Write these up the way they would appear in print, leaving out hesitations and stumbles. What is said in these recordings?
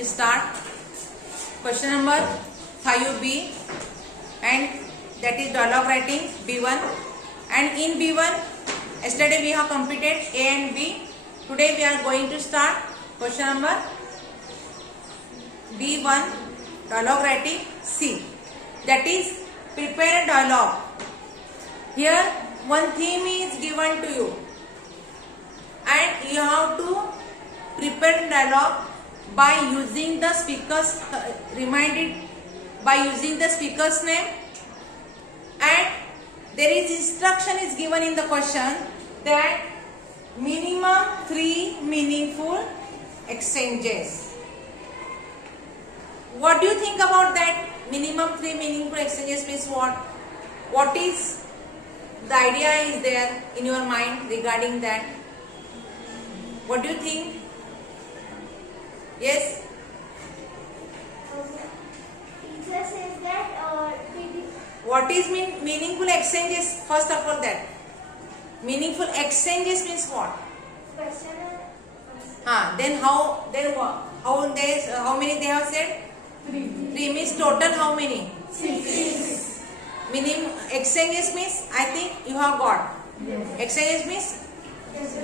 we start question number 5B, and that is dialogue writing B1. And in B1 yesterday we have completed A and B. Today we are going to start question number B1, dialogue writing C, that is prepare a dialogue. Here one theme is given to you and you have to prepare dialogue by using the speaker's by using the speaker's name, and there is instruction is given in the question that minimum 3 meaningful exchanges. What do you think about that? Minimum 3 meaningful exchanges means what? What is the idea is there in your mind regarding that? What do you think? Yes? Teacher says that What is meaningful exchanges? First of all, that meaningful exchanges means what? question. Then how many they have said? 3 means total how many? 6. Minimum exchanges means I think you have got. Yes. Exchanges means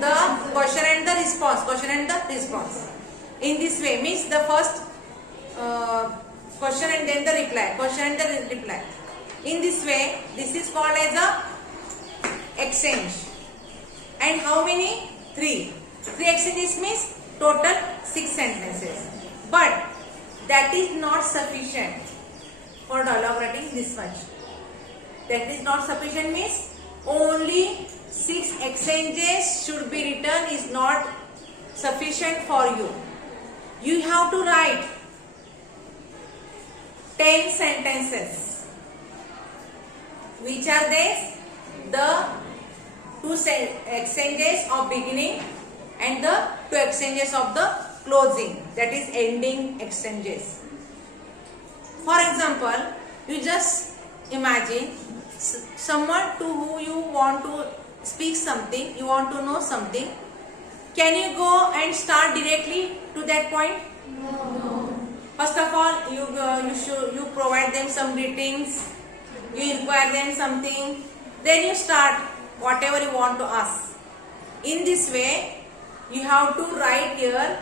the question and the response. Question and the response. In this way means the first question and then the reply. Question and the reply. In this way, this is called as a exchange. And how many? 3. 3 exchanges means total 6 sentences. But that is not sufficient for dialogue writing this much. That is not sufficient means only 6 exchanges should be written is not sufficient for you. You have to write 10 sentences. Which are these? The 2 exchanges of beginning and the 2 exchanges of the closing, that is ending exchanges. For example, you just imagine someone to whom you want to speak something, you want to know something. Can you go and start directly to that point? No. First of all, you provide them some greetings, you inquire them something, then you start whatever you want to ask. In this way, you have to write here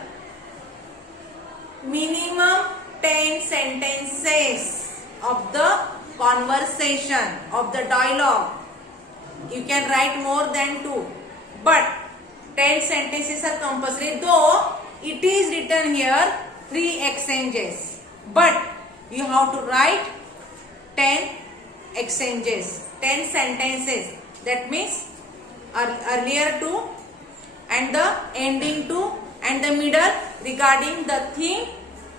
minimum 10 sentences of the conversation, of the dialogue. You can write more than 2, but 10 sentences are compulsory, though it is written here 3 exchanges, but you have to write 10 exchanges, 10 sentences. That means earlier 2 and the ending 2 and the middle regarding the theme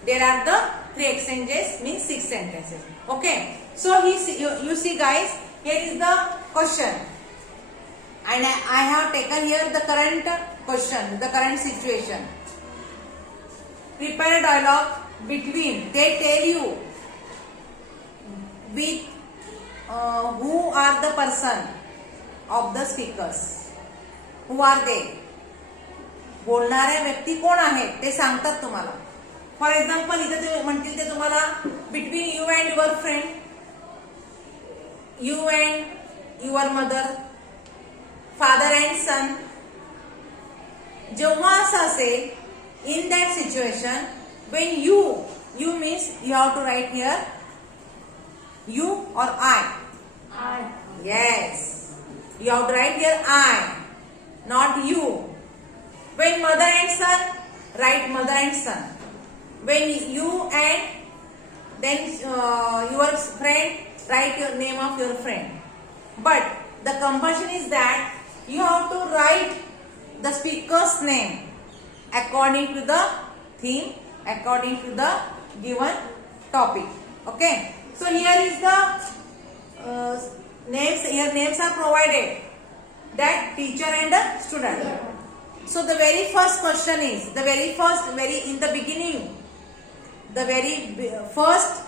there are the 3 exchanges, means 6 sentences. Okay, so you see guys, here is the question and I have taken here the current question, the current situation. Prepare a dialogue between, they tell you with who are the person of the speakers. Who are they? बोलणाऱ्या व्यक्ती कोण आहेत ते सांगतात तुम्हाला. For example इथे ते म्हणतील ते तुम्हाला between you and your friend, you and your mother, father and son. जेव्हा असं असेल, in that situation, when you means you have to write here you or I. Yes, you have to write here I, not you. When mother and son, write mother and son. When you and then your friend, write your name of your friend. But the compulsion is that you have to write the speaker's name according to the theme, according to the given topic. Okay, so here is the names. Here names are provided, that teacher and the student. So the very first question is the very in the beginning, the very first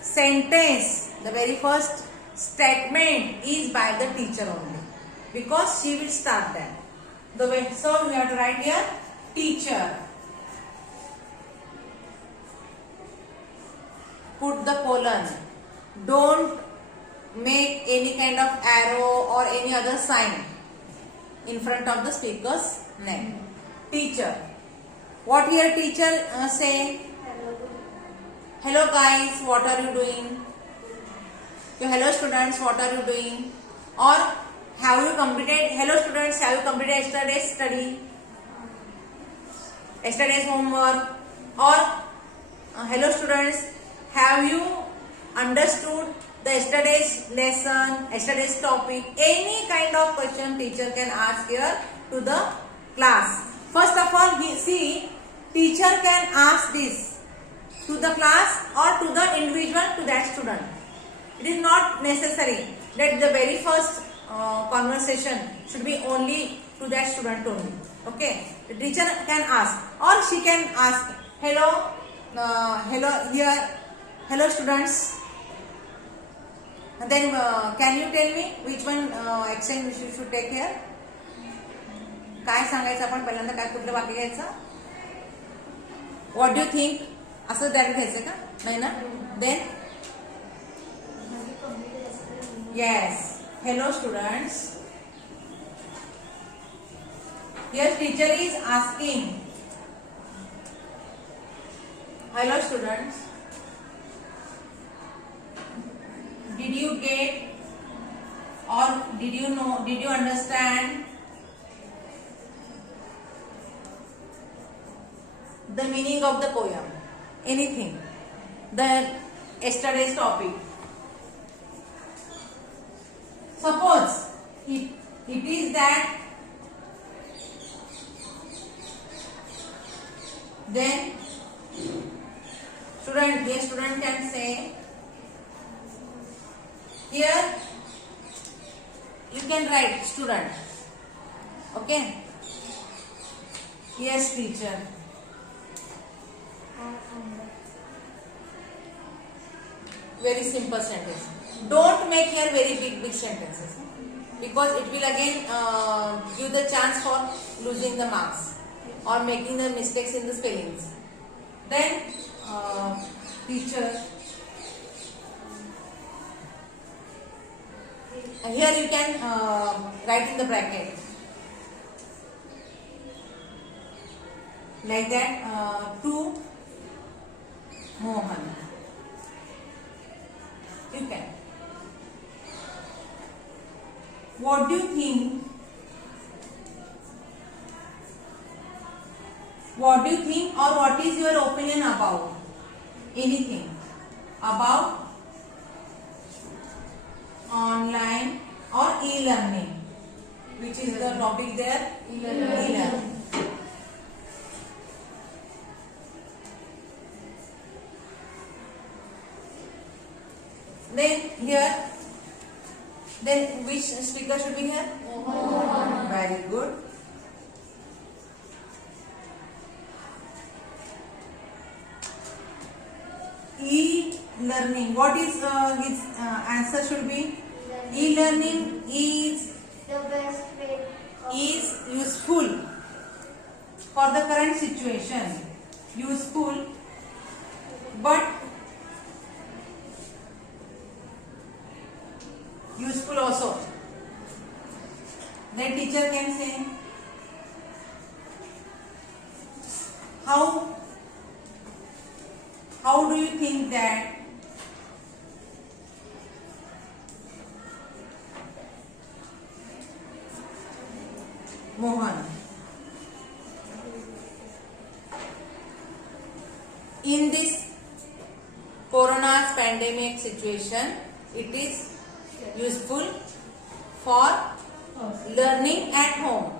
sentence, the very first statement is by the teacher only, because she will start that. So we have to write here teacher. put the colon. Don't make any kind of arrow or any other sign in front of the speaker's name. Teacher. What here teacher say? Hello guys, what are you doing? Hello students, what are you doing? Or have you completed? Hello students, have you completed yesterday's study? Yesterday's homework? Or hello students, have you understood the yesterday's lesson, yesterday's topic? Any kind of question teacher can ask here to the class. First of all, see, teacher can ask this to the class or to the individual, to that student. It is not necessary that the very first conversation should be only to that student only. Okay, the teacher can ask, or she can ask, hello, hello here, hello students. And then can you tell me which one exchange we should take here? काय सांगायचं आपण पहिल्यांदा, काय कुठलं वाक्य घ्यायचं? What do think असं direct घ्यायचं का? नाही ना? Then yes, hello students. Here teacher is asking, hello students, did you get or did you know, did you understand the meaning of the poem? Anything, the yesterday's topic. Suppose it is that, then student can say, here you can write student. Okay, yes teacher. Very simple sentence. Don't make here very big sentences, because it will again give the chance for losing the marks or making the mistakes in the spellings. Then teacher, here you can write in the bracket like that, to Mohan. You can. What do you think? What do you think, or what is your opinion about anything? About online or e-learning? Which is the topic there? E-learning. Then here, then which speaker should be here? Mohan. Very good. E-learning. What is his answer should be? E-learning is The best way is useful for the current situation. Useful, but useful also. Then teacher can say, how do you think that Mohan, in this corona's pandemic situation, it is useful for learning at home?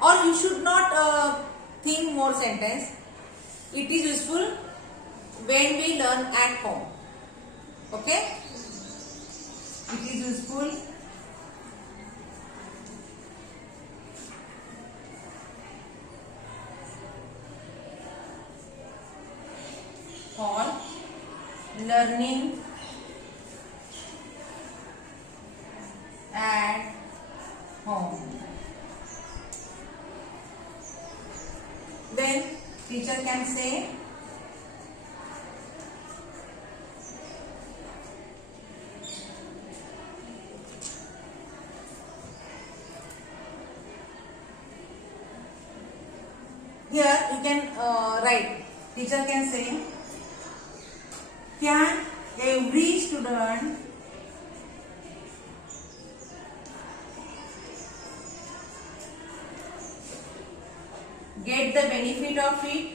Or you should not think more sentence. It is useful when we learn at home. Okay? It is useful for learning at home. Then teacher can say, here you can write. Teacher can say, can every student get the benefit of it?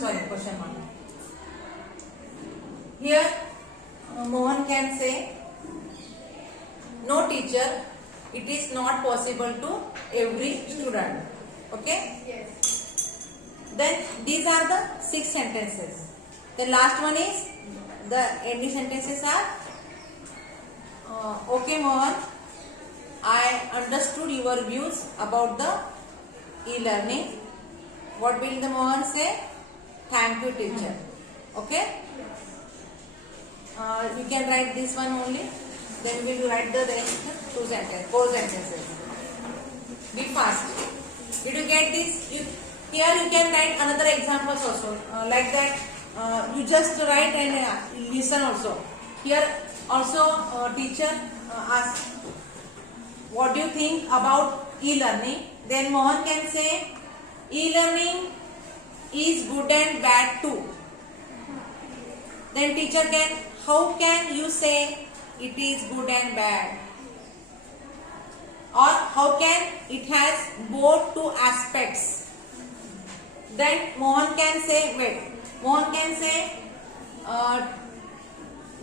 Sorry, question mark. Here, Mohan can say, no teacher, it is not possible to every student. Okay? Yes. Then these are the 6 sentences. The last one is, the ending sentences are, okay Mohan, I understood your views about the e-learning. What will the Mohan say? Thank you teacher. Okay? You can write this one only. Then we will write the rest 4 sentences. Be fast. Did you get this? Here you can write another examples also. Like that, you just write and listen also. Here also teacher asks, what do you think about e-learning? Then Mohan can say, e-learning is good and bad too. Then teacher can, how can you say it is good and bad? Or how can it has both 2 aspects? Then Mohan can say,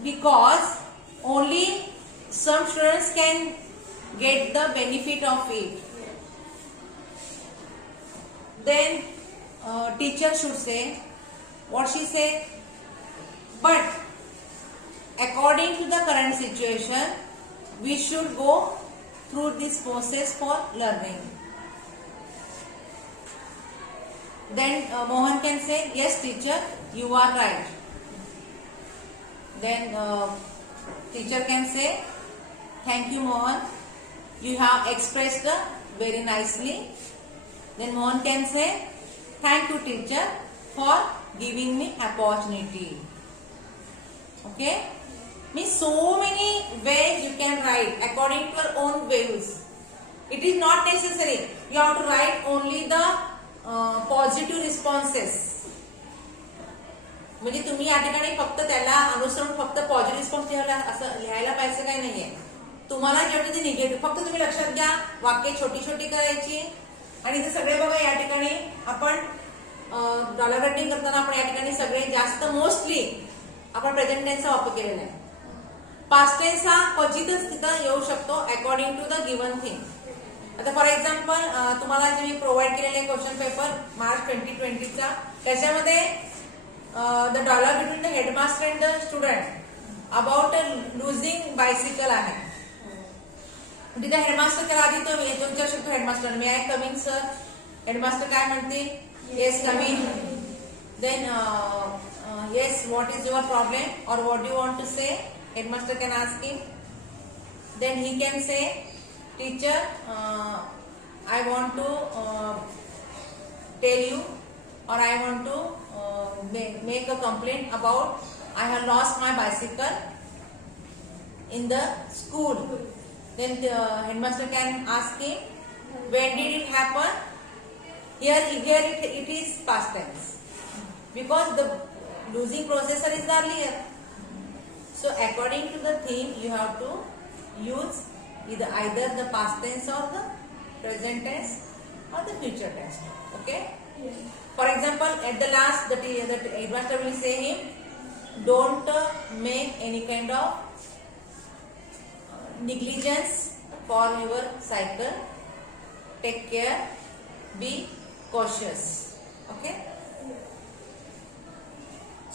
because only some students can get the benefit of it. Then teacher should say, what she say? But according to the current situation, we should go through this process for learning. Then Mohan can say, yes teacher, you are right. Then teacher can say, thank you Mohan, you have expressed very nicely. Then Mohan can say, thank you teacher for giving me opportunity. Okay? Means so many ways you can write according to your own views. It is not necessary. You have to write only the positive responses. म्हणजे तुम्ही या ठिकाणी फक्त त्याला अनुसरून फक्त positive response लिहायला पाहिजे काही नाहीये. तुम्हाला जेवढे ते निगेटिव्ह, फक्त तुम्ही लक्षात घ्या, वाक्य छोटी छोटी करायची. आणि इथे सगळे बघा या ठिकाणी आपण डॉलर रायटिंग करताना आपण या ठिकाणी सगळे जास्त मोस्टली आपण प्रेझेंट टेन्सचा वापर केलेला आहे. पास्ट टेन्स हा क्वचितच तिथं येऊ शकतो according to the given thing. आता फॉर एक्झाम्पल तुम्हाला जे मी प्रोव्हाइड केलेले क्वेश्चन पेपर मार्च 2020चा, त्याच्यामध्ये the dialogue between the headmaster and the student about losing bicycle आहे. तिथे हेडमास्टर त्याला आधी तो विचारू शकतो, headmaster may I coming sir. Headmaster काय म्हणते? Yes coming. Then yes what is your problem और what you want to say? Headmaster can ask him. Then he can say, teacher, I want to tell you, or I want to make a complaint about I have lost my bicycle in the school. Then the headmaster can ask him, when did it happen? Here it is past tense, because the losing processor is earlier. So according to the theme, you have to use either the past tense or the present tense or the future tense. Okay? Yes. For example, at the last, the headmaster will say him, don't make any kind of negligence for your cycle. Take care. Be cautious. Okay?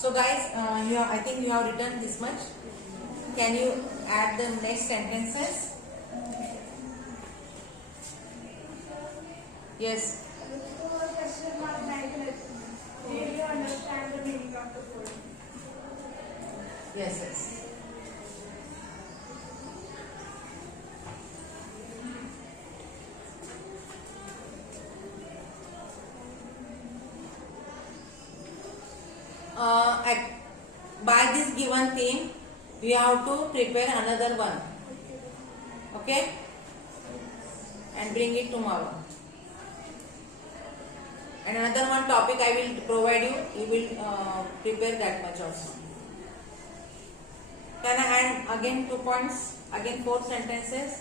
So guys, I think you have written this much. Can you add the next sentences? Yes. Question mark 9. Did you understand the meaning of the word? Yes, yes. one theme, you have to prepare another one. Okay, and bring it tomorrow. And another one topic I will provide you. You will prepare that much also. Can I add again 2 points? Again 4 sentences.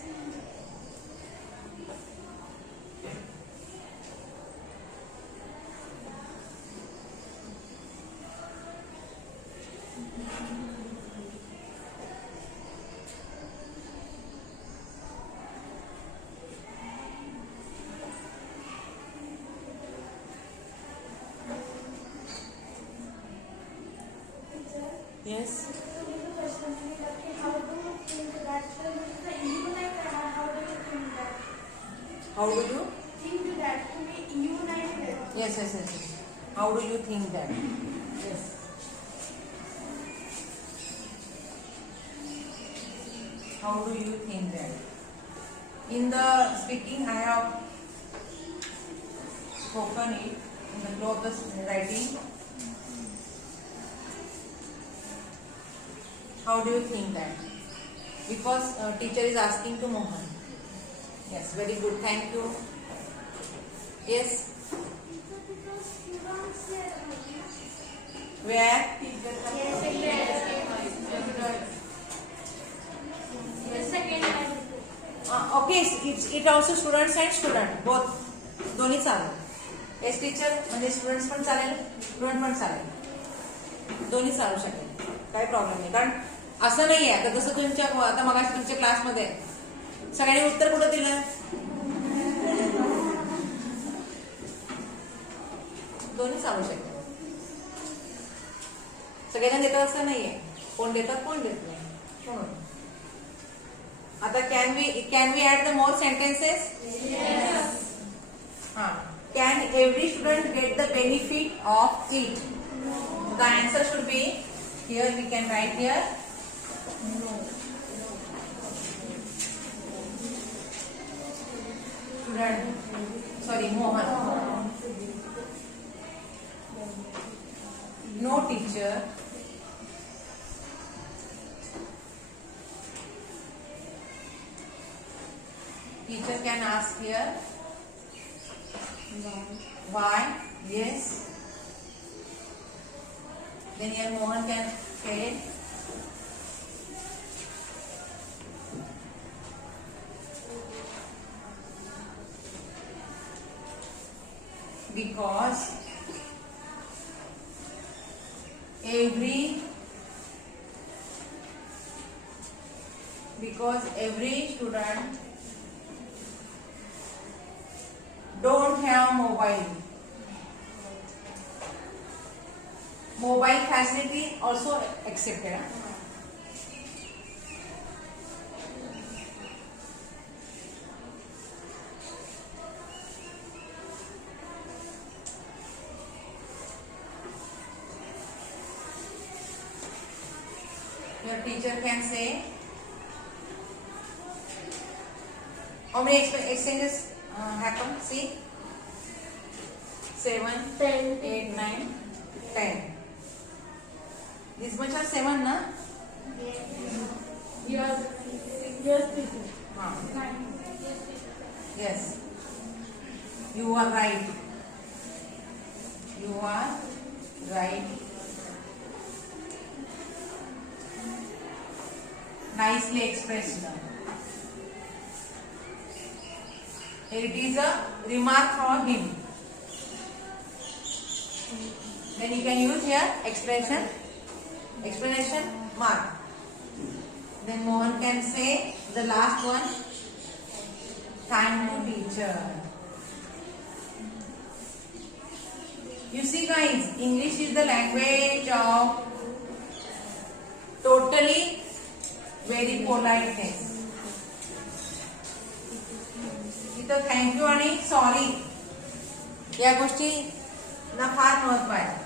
Yes. How do you think that the unite? How do you think that? How do you? Think that to be united. Yes. How do you think that? Yes. How do you think that? In the speaking, I have spoken it in the flow of the writing. How do you think that? Because teacher is asking to Mohan. Yes, very good. Thank you. Yes. Where? Okay, it also students and student both दोन्ही चालेल. S teacher म्हणजे students पण चालेल, student पण चालेल, दोन्ही चालू शकेल, काही प्रॉब्लेम नाही. कारण असं नाहीये आता जसं तुमच्या आता मगाशी तुमच्या क्लासमध्ये सगळ्यांनी उत्तर कुठं दिलं, दोन्ही चालू शकेल. सगळ्यांना देतात असं नाहीये, कोण देतात कोण देत नाही. म्हणून आता can we add the more sentences? हा. Can every student get the benefit of it? The answer should be here. We can write here. No. Student. Sorry, Mohan. No teacher. Teacher can ask here. Why? Yes. Then here Mohan can say because every student don't have mobile facility also accepted. Your teacher can say how many exchanges happen? See, 7, 8, 9, 10. This much are 7, na? Yes. Yes. You are right. Nicely expressed. It is a remark from him. Then you can use here explanation mark. Then Mohan can say the last one, thank you teacher. You see guys, English is the language of totally very politeness. इथं thank you आणि sorry या गोष्टी ना फार महत्व आहे.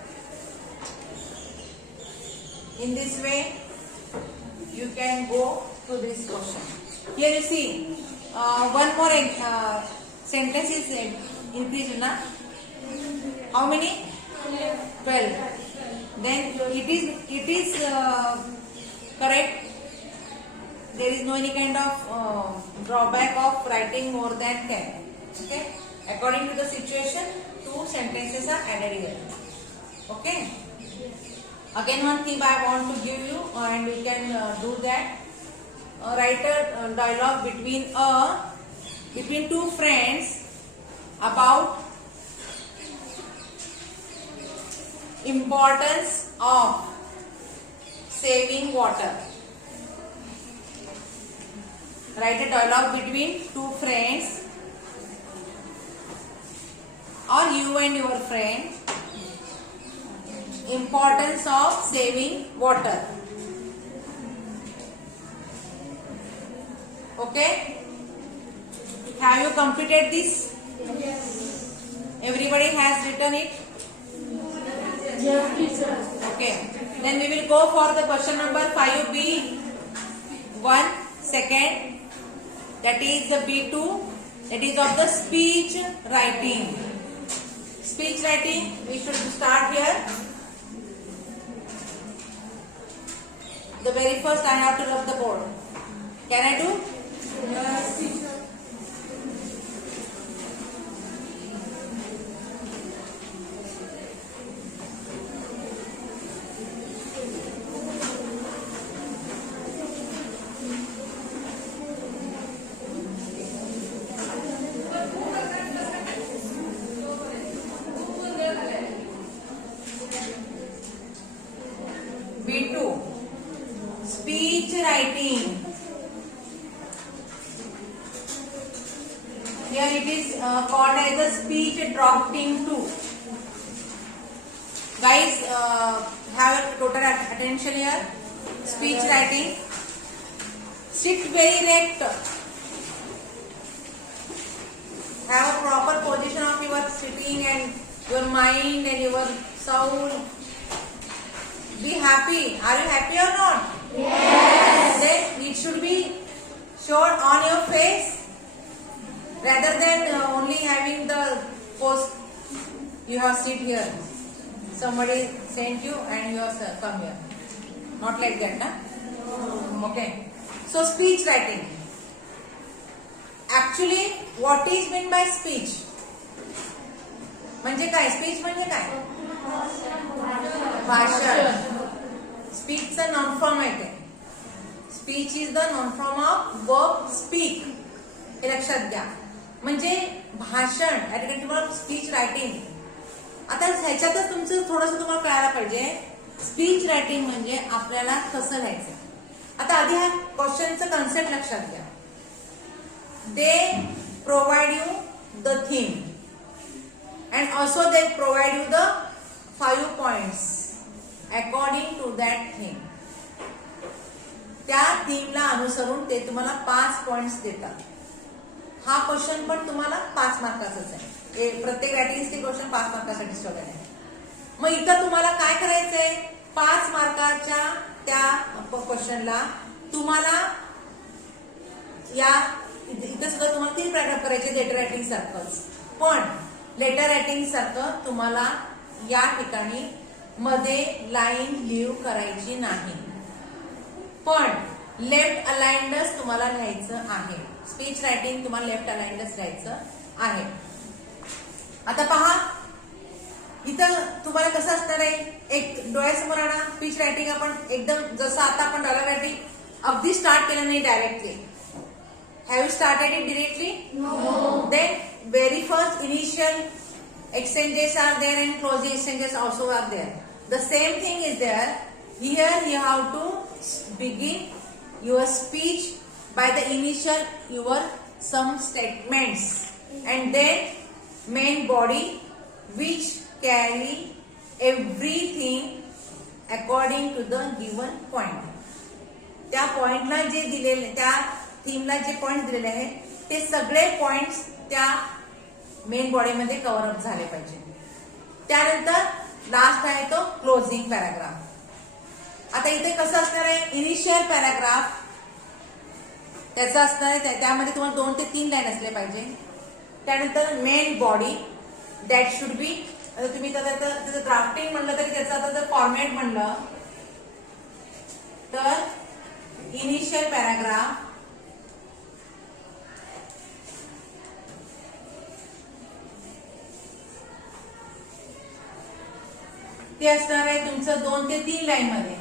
In this way, you can go to this question. Here you see, one more sentence is increased, na? How many? 12. Then it is Correct? There is no any kind of drawback of writing more than 10. Okay? According to the situation, 2 sentences are added here. Okay? Again, one thing I want to give you, and you can do that. Write a dialogue between 2 friends about importance of saving water. Write a dialogue between 2 friends, or you and your friend, importance of saving water. Okay? Have you completed this? Yes. Everybody has written it? Yes, teacher. Okay. Then we will go for the question number 5B. 1 second. That is the B2. That is of the speech writing. Speech writing, we should start here. The very first I have to rub the board. Can I do? Yes, teacher. B2. Speech writing. Here it is called as a speech drafting too. Guys, have total attention here. Speech writing. Sit very erect. Have a proper position of your sitting and your mind and your soul. Be happy. Are you happy or not? Yes. Then it should be shown on your face rather than only having the post. You have sit here. Somebody sent you and you have come here. Not like that, na? Okay. So speech writing. Actually, what is meant by speech? म्हणजे काय? Speech म्हणजे काय? भाषण. स्पीचचा non form आहे ते. Speech is the noun form of verb speak. हे लक्षात घ्या. म्हणजे भाषण ऍट स्पीच रायटिंग. आता ह्याच्यातच तुमचं थोडंसं तुम्हाला कळायला पाहिजे. स्पीच रायटिंग म्हणजे आपल्याला कसं लिहायचं. आता आधी हा क्वेश्चनचं कन्सेप्ट लक्षात घ्या. They provide you the theme and also they provide you the 5 points according to that theme. त्या थीमला अनुसरून ते तुम्हाला 5 पॉइंट्स देतात. हा क्वेश्चन पण तुम्हाला 5 मार्काचाच आहे. प्रत्येक रायटिंग स्किल क्वेश्चन 5 मार्कासाठी सोडलेला आहे. मग इथं तुम्हाला काय करायचंय? 5 मार्काच्या त्या क्वेश्चनला तुम्हाला या इथं सुद्धा तुम्हाला 3 पॅराग्राफ करायचे लेटर रायटिंग सारखंच. पण लेटर रायटिंग सारखं तुम्हाला या ठिकाणी मध्ये लाईन लिव्ह करायची नाही. पण लेफ्ट अलाइंडच तुम्हाला लिहायचं आहे. स्पीच रायटिंग तुम्हाला लेफ्ट अलाइंडच लिहायचं आहे. आता पहा इथं तुम्हाला कसं असणार आहे. एक डोळ्यासमोर आणा. स्पीच रायटिंग आपण एकदम जसं आता आपण डायलॉग रायटिंग अगदी स्टार्ट केलं नाही directly. Have you started it directly? No. Then very first initial exchanges are there and closing exchanges also are there. The same thing is there. Here you have to begin your speech by the initial your some statements and then main body which carry everything according to the given point. त्या पॉइंटला जे दिलेले त्या थीमला जे point दिलेले आहेत ते सगळे points त्या main बॉडीमध्ये कव्हर अप झाले पाहिजे. त्यानंतर लास्ट आहे तो क्लोजिंग पॅराग्राफ. आता इथे कसं असणार आहे. इनिशियल पॅराग्राफ त्याचा असणार आहे. त्यामध्ये तुम्हाला 2 ते 3 लाईन असले पाहिजे. त्यानंतर main body that should be. तुम्ही त्याचं ड्राफ्टिंग म्हणलं तरी त्याचा आता जर फॉर्मॅट म्हणलं तर initial paragraph, ते असणार आहे तुमचं 2 ते 3 लाईन मध्ये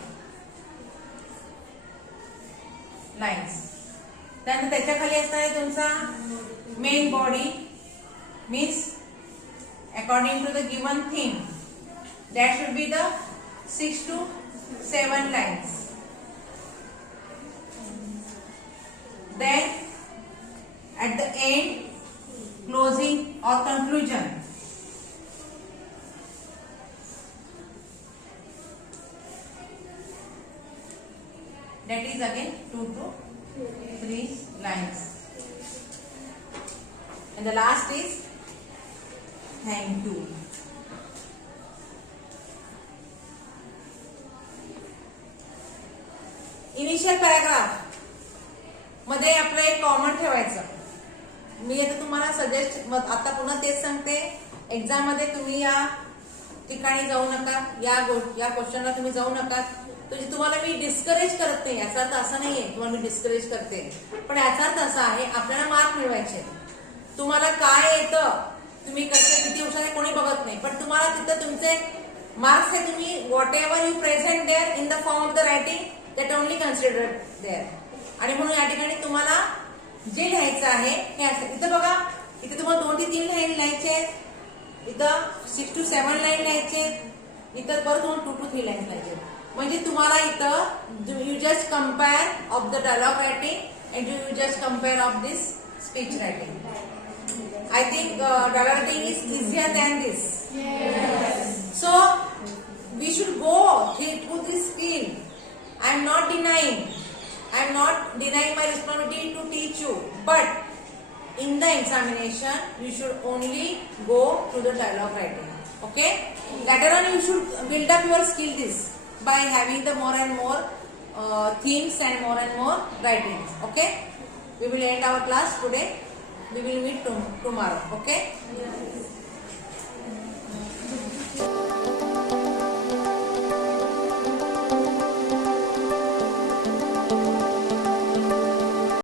लाईन्स. त्यानंतर त्याच्या खाली असणार आहे तुमचा main body means according to the given theme that should be the 6 to 7 lines. Then at the end, closing or conclusion. That is again 2 to 3 lines. And the last is thank you. Initial paragraph मध्ये आपलं एक common ठेवायचं. मी आता तुम्हाला suggest आता पुन्हा तेच सांगते, एक्झाम मध्ये तुम्ही या ठिकाणी जाऊ नका, या क्वेश्चनला तुम्ही जाऊ नका. तुम्हाला मी डिस्करेज करत नाही, याचा अर्थ असा नाहीये तुम्हाला मी डिस्करेज करते, पण याचा अर्थ असा आहे आपल्याला मार्क मिळवायचे. तुम्हाला काय येतं, तुम्ही कसं किती हुशार कोणी बघत नाही, पण तुम्हाला तिथं तुमचे मार्क्स आहे. तुम्ही whatever you present there in the form of the writing that only considered there. आणि म्हणून या ठिकाणी तुम्हाला जे लिहायचं आहे हे असं. इथं बघा, इथे तुम्हाला 2 ते 3 लाईन लिहायचे आहेत, इथं 6 to 7 लाईन लिहायचे, इथं परत तुम्हाला 2 to 3 लाईन लिहायचे. म्हणजे तुम्हाला इथं you just compare of the dialogue writing and you just compare of this speech writing. I think dialogue writing is easier than this. Yes. So we should go through this skill. I am not denying my responsibility to teach you, but in the examination you should only go to the dialogue writing. Okay? Later on you should build up your skill this by having the more and more themes and more writings. Okay? We will end our class today. We will meet tomorrow. Okay? Yes.